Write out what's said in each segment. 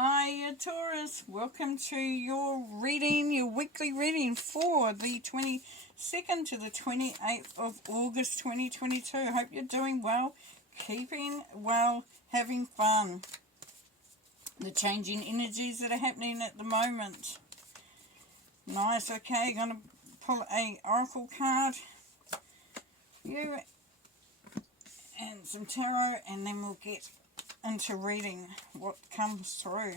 Hi, Taurus. Welcome to your reading, your weekly reading for the 22nd to the 28th of August 2022. Hope you're doing well, keeping well, having fun. The changing energies that are happening at the moment. Nice. Okay, going to pull a oracle card for you and some tarot, and then we'll get into reading what comes through.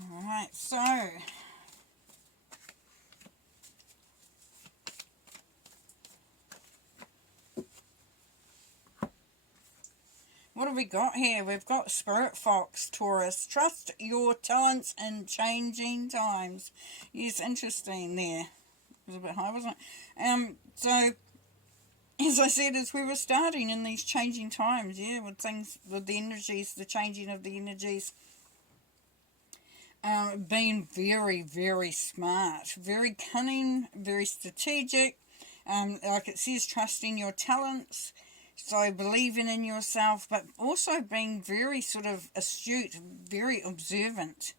Alright, so what have we got here? We've got Spirit Fox, Taurus. Trust your talents in changing times. Yes, interesting there. It was a bit high, wasn't it? So as I said, as we were starting in these changing times, yeah, with things, with the energies, the changing of the energies, being very, very smart, very cunning, very strategic, like it says, trusting your talents, so believing in yourself, but also being very sort of astute, very observant.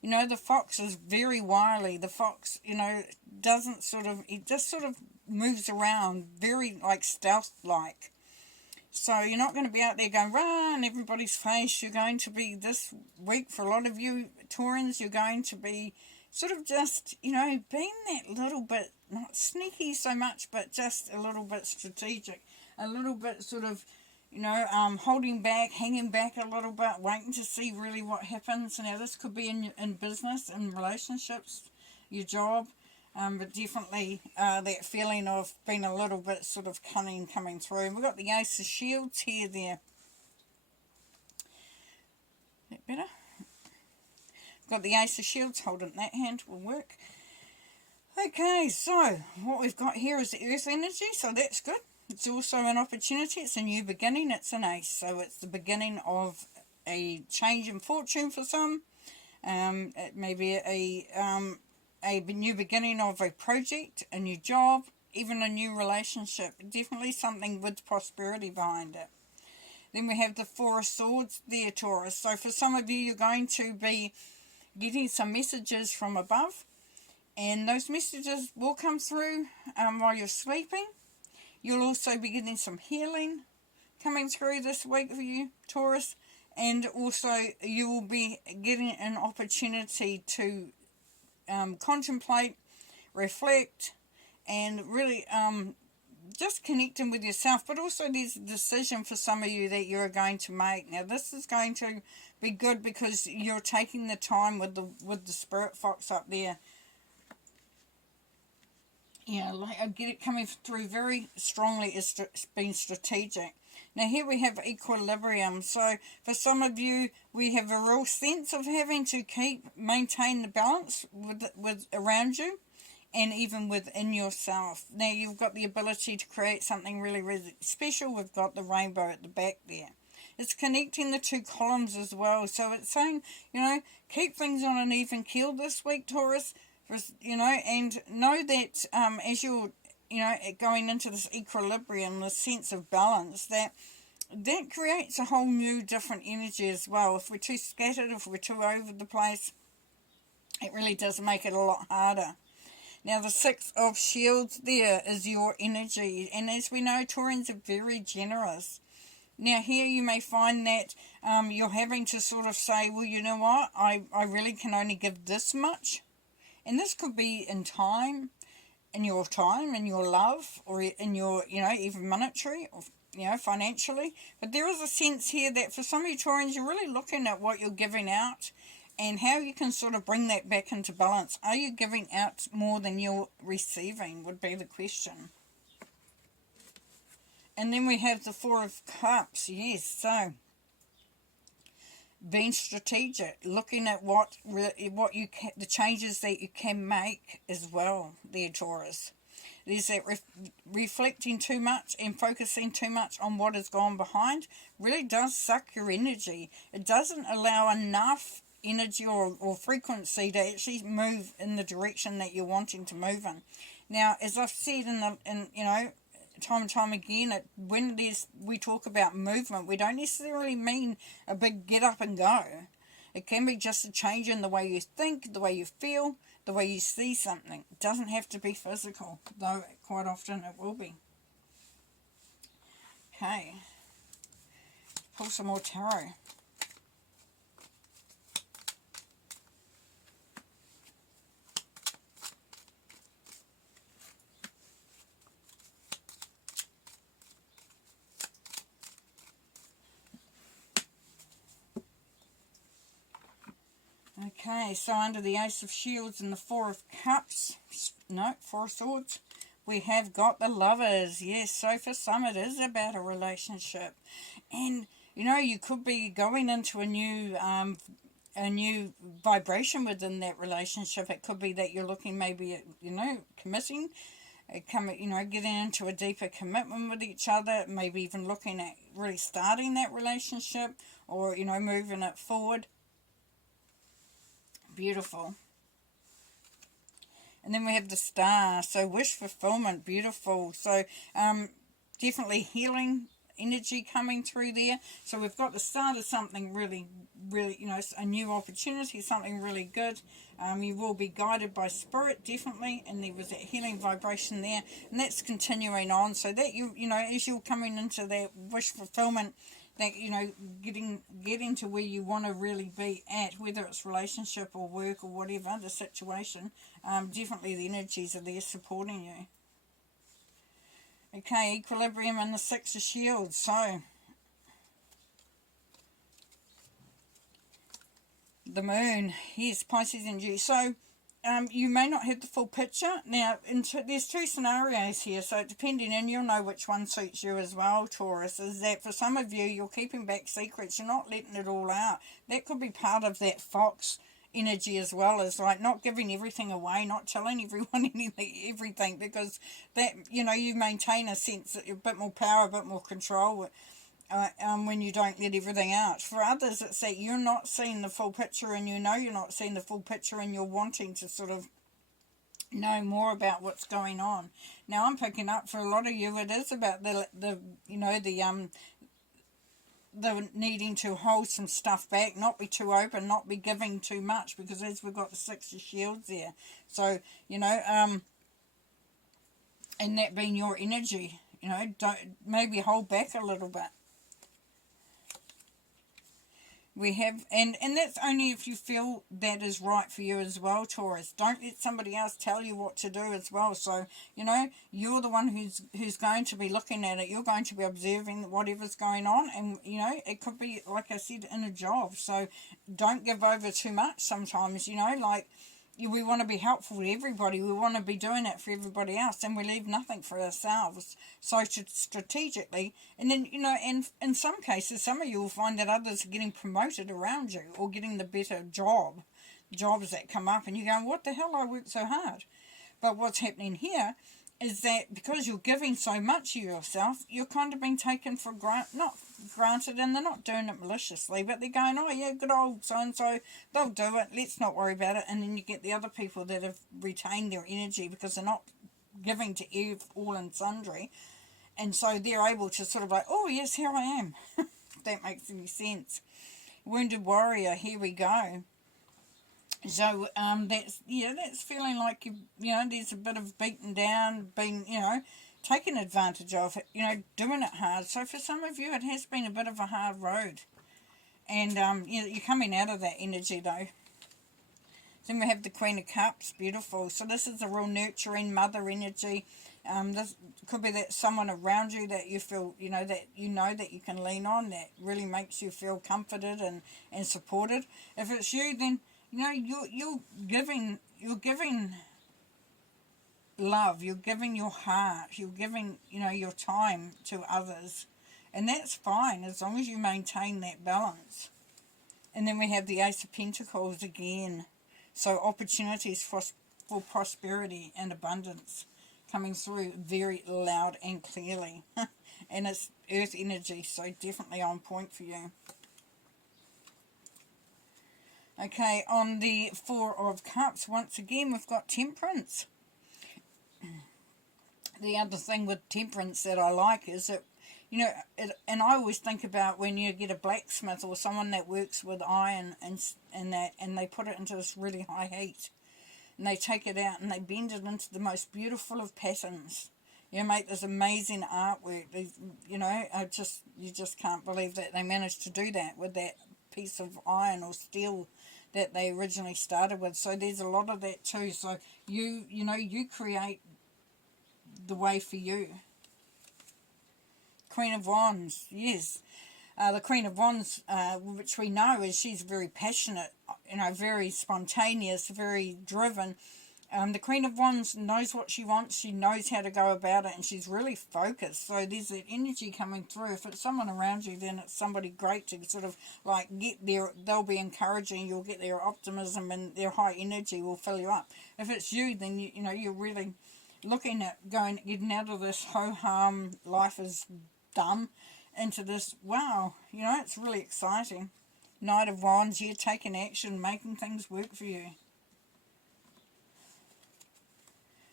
You know, the fox is very wily. The fox, you know, doesn't sort of, it just sort of moves around very like stealth-like. So you're not going to be out there going rah in everybody's face. You're going to be, this week for a lot of you Taurans, you're going to be sort of just, you know, being that little bit, not sneaky so much, but just a little bit strategic, a little bit sort of, you know, holding back, hanging back a little bit, waiting to see really what happens. Now this could be in business, in relationships, your job, but definitely that feeling of being a little bit sort of cunning coming through. And we've got the Ace of Shields here there. Is that better? Got the Ace of Shields, holding that hand will work. Okay, so what we've got here is the Earth energy, so that's good. It's also an opportunity, it's a new beginning, it's an ace, so it's the beginning of a change in fortune for some. It may be a new beginning of a project, a new job, even a new relationship. Definitely something with prosperity behind it. Then we have the Four of Swords there, Taurus. So for some of you, you're going to be getting some messages from above, and those messages will come through while you're sleeping. You'll also be getting some healing coming through this week for you, Taurus, and also you will be getting an opportunity to contemplate, reflect, and really just connecting with yourself. But also there's a decision for some of you that you're going to make. Now this is going to be good because you're taking the time with the Spirit Fox up there. Yeah, like I get it coming through very strongly as being strategic. Now here we have equilibrium. So for some of you, we have a real sense of having to maintain the balance with around you, and even within yourself. Now you've got the ability to create something really, really special. We've got the rainbow at the back there. It's connecting the two columns as well. So it's saying, you know, keep things on an even keel this week, Taurus. You know, and know that as you're, you know, going into this equilibrium, this sense of balance, that creates a whole new different energy as well. If we're too scattered, if we're too over the place, it really does make it a lot harder. Now the Six of Shields there is your energy, and as we know, Taurans are very generous. Now here you may find that you're having to sort of say, well, you know what, I really can only give this much. And this could be in time, in your love, or in your, you know, even monetary, or, you know, financially. But there is a sense here that for some of you Taurans, you're really looking at what you're giving out and how you can sort of bring that back into balance. Are you giving out more than you're receiving would be the question. And then we have the Four of Cups, yes, so being strategic, looking at the changes that you can make as well there, Taurus. There's that reflecting too much and focusing too much on what has gone behind really does suck your energy. It doesn't allow enough energy or frequency to actually move in the direction that you're wanting to move in. Now, as I've said in you know, time and time again, when we talk about movement, we don't necessarily mean a big get up and go. It can be just a change in the way you think, the way you feel, the way you see something. It doesn't have to be physical, though quite often it will be. Okay, pull some more tarot. Okay, so under the Ace of Shields and the Four of Cups, no, Four of Swords, we have got the Lovers. Yes, so for some it is about a relationship. And, you know, you could be going into a new vibration within that relationship. It could be that you're looking maybe at, you know, committing, getting into a deeper commitment with each other, maybe even looking at really starting that relationship or, you know, moving it forward. Beautiful. And then we have the Star, so wish fulfillment, beautiful. So definitely healing energy coming through there. So we've got the start of something really, really, you know, a new opportunity, something really good. You will be guided by spirit, definitely, and there was that healing vibration there, and that's continuing on. So that you know, as you're coming into that wish fulfillment, that, you know, getting to where you want to really be at, whether it's relationship or work or whatever the situation, definitely the energies are there supporting you. Okay, equilibrium and the Six of Shields. So the Moon, yes, Pisces energy. So you may not have the full picture. Now, there's two scenarios here, so depending, and you'll know which one suits you as well, Taurus, is that for some of you, you're keeping back secrets, you're not letting it all out. That could be part of that fox energy as well, as like not giving everything away, not telling everyone everything, because that, you know, you maintain a sense that you're a bit more power, a bit more control when you don't let everything out. For others, it's that you're not seeing the full picture, and you know you're not seeing the full picture, and you're wanting to sort of know more about what's going on. Now, I'm picking up for a lot of you, it is about the needing to hold some stuff back, not be too open, not be giving too much, because as we've got the Six of Shields there, so, you know, and that being your energy, you know, don't maybe hold back a little bit. We have, and that's only if you feel that is right for you as well, Taurus. Don't let somebody else tell you what to do as well. So, you know, you're the one who's going to be looking at it. You're going to be observing whatever's going on, and, you know, it could be, like I said, in a job. So don't give over too much sometimes, you know, like, we want to be helpful to everybody. We want to be doing it for everybody else, and we leave nothing for ourselves. So strategically, and then, you know, and in some cases, some of you will find that others are getting promoted around you or getting the better jobs that come up, and you're going, what the hell, I worked so hard. But what's happening here is that because you're giving so much of yourself, you're kind of being taken for not granted, and they're not doing it maliciously, but they're going, oh yeah, good old so-and-so, they'll do it, let's not worry about it. And then you get the other people that have retained their energy because they're not giving to all and sundry, and so they're able to sort of like, oh yes, here I am. If that makes any sense. Wounded warrior, here we go. So that's feeling like you know, there's a bit of beaten down, being, you know, taken advantage of, you know, doing it hard. So for some of you, it has been a bit of a hard road, and you know, you're coming out of that energy though. Then we have the Queen of Cups, beautiful. So this is a real nurturing mother energy. This could be that someone around you that you feel, that you can lean on, that really makes you feel comforted and supported. If it's you, then you're giving love, you're giving your heart, you're giving your time to others, and that's fine as long as you maintain that balance. And then we have the Ace of Pentacles again. So opportunities for prosperity and abundance coming through very loud and clearly. And it's earth energy, so definitely on point for you. Okay, on the Four of Cups, once again, we've got Temperance. The other thing with temperance that I like is that, you know, and I always think about when you get a blacksmith or someone that works with iron and that, and they put it into this really high heat, and they take it out and they bend it into the most beautiful of patterns. You make this amazing artwork. You know, you just can't believe that they managed to do that with that piece of iron or steel that they originally started with. So there's a lot of that too. So you know, you create the way for you. Queen of Wands, yes. The Queen of Wands, which we know is she's very passionate, you know, very spontaneous, very driven. The Queen of Wands knows what she wants, she knows how to go about it, and she's really focused. So there's that energy coming through. If it's someone around you, then it's somebody great to sort of like get their, they'll be encouraging, you'll get their optimism and their high energy will fill you up. If it's you, then you know, you're really looking at getting out of this ho-hum, life is dumb, into this, wow, you know, it's really exciting. Knight of Wands, you're taking action, making things work for you.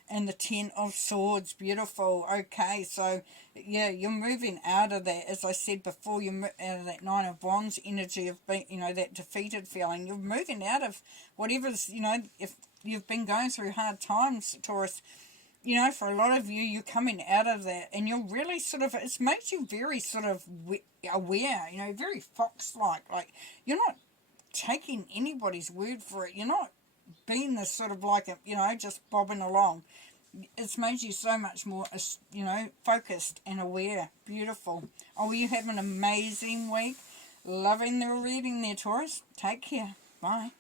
And the Ten of Swords, beautiful. Okay, so yeah, you're moving out of that. As I said before, you're out of that Nine of Wands energy of being, you know, that defeated feeling. You're moving out of whatever's, you know, if you've been going through hard times, Taurus, you know, for a lot of you, you're coming out of that, and you're really sort of, it's made you very sort of aware, you know, very fox-like. Like, you're not taking anybody's word for it. You're not being this sort of like, you know, just bobbing along. It's made you so much more, you know, focused and aware. Beautiful. Oh, you have an amazing week. Loving the reading there, Taurus. Take care. Bye.